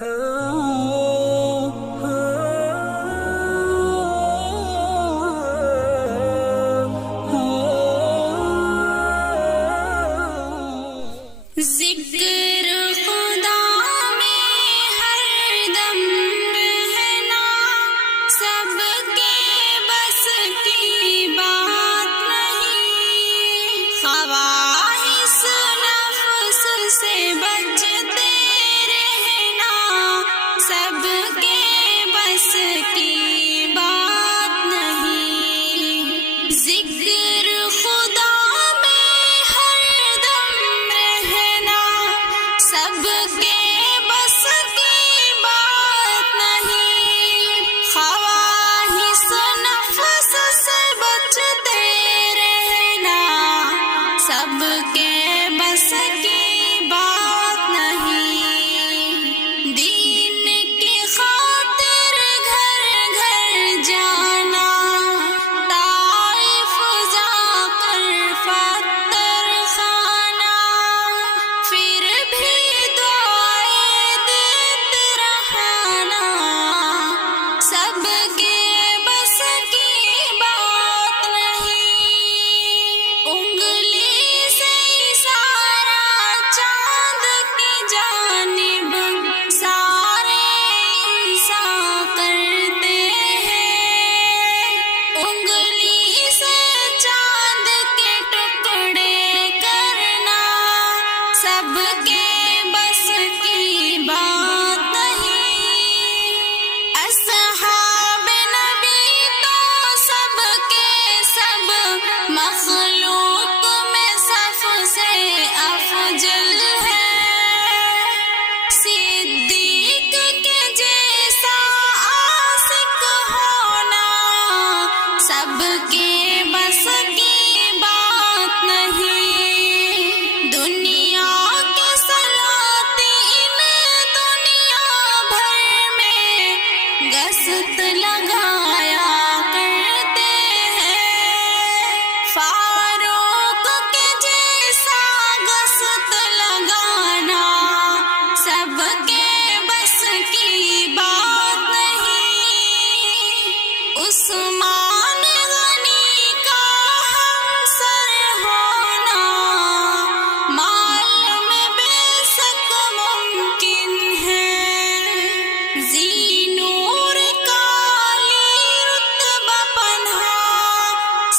ذکر خدا میں ہر دم رہنا سب کے بس کی بات نہیں، خواہش نفس سے بچتے رہنا سب کے بس کی بات نہیں، ذکر خدا میں ہر دم رہنا سب کے بس کی بات نہیں، خواہش نفس سے بچتے رہنا سب کے بس کی بات نہیں، دین کی خاطر گھر گھر جانا طائف جا کر فتر خانہ، پھر بھی دعائیں دیتے رہنا سب کے بس کی بات نہیں، انگلی سے اشارہ چاند کی جانب سارے انسان کرتے ہیں، انگلی سے چاند کے ٹکڑے کرنا سب کے بس کی بات نہیں، اصحاب نبی تو سب کے سب مخلوق میں سب سے افضل ہے، صدیق کے جیسا عاشق ہونا سب کے بس کی بات نہیں، دنیا کے سلاطین دنیا بھر میں گشت لگایا کرتے ہیں، فاروق کے جیسا گشت لگانا سب کے بس کی بات نہیں، عثمان غنی کا ہمسر ہونا مال میں بے شک ممکن ہے، ذی نور کا علی رتبہ پنہا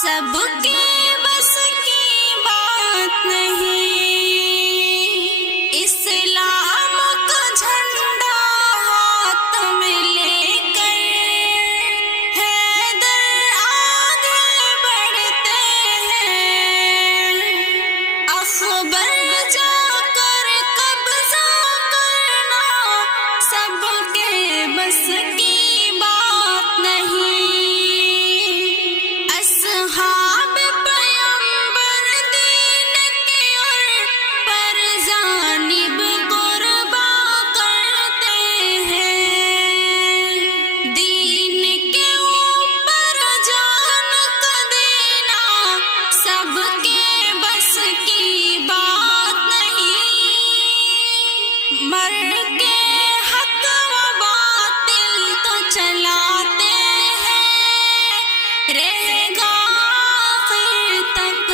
سب کے بس کی بات نہیں، اسلام کا جھنڈا ہاتھ میں لے کر حیدر آگے بڑھتے ہیں، اخبر جا کر قبضہ کرنا سب کے بس کی بات نہیں، اصحاب پیغمبر دین کے اور پر جانب قربا کرتے ہیں، دین کے اوپر جان کا دینا سب کے بس کی بات نہیں، مر کے حق و باطل تو چلاتے ہیں، رہے گا آخر تک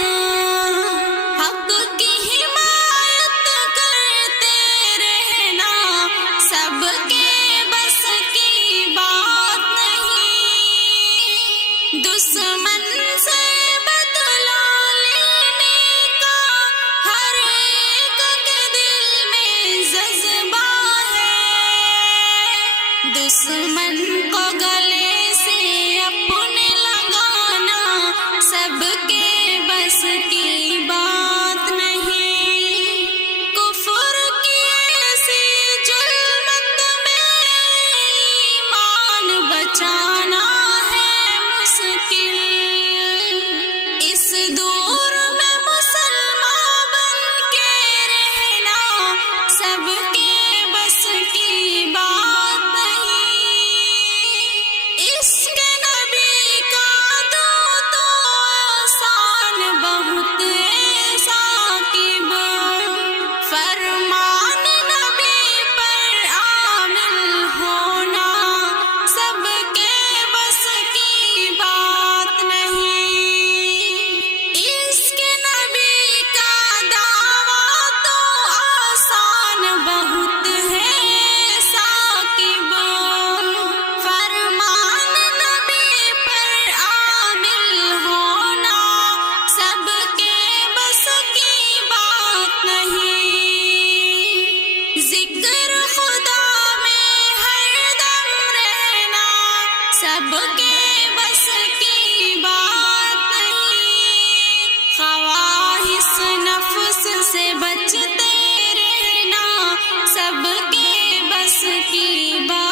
حق کی حمایت کرتے رہنا سب کے بس کی بات نہیں، دشمن سے بدلہ لینے کا ہر ایک کے دل میں جذبہ ہے، دشمن کو گلے سے اپنے لگانا سب کے بس کی بات نہیں، کفر کی ایسی ظلمت میں ایمان بچانا ہے مشکل، اس دور میں مسلمان بن کے رہنا سب کے بس کی بات نہیں، کی بات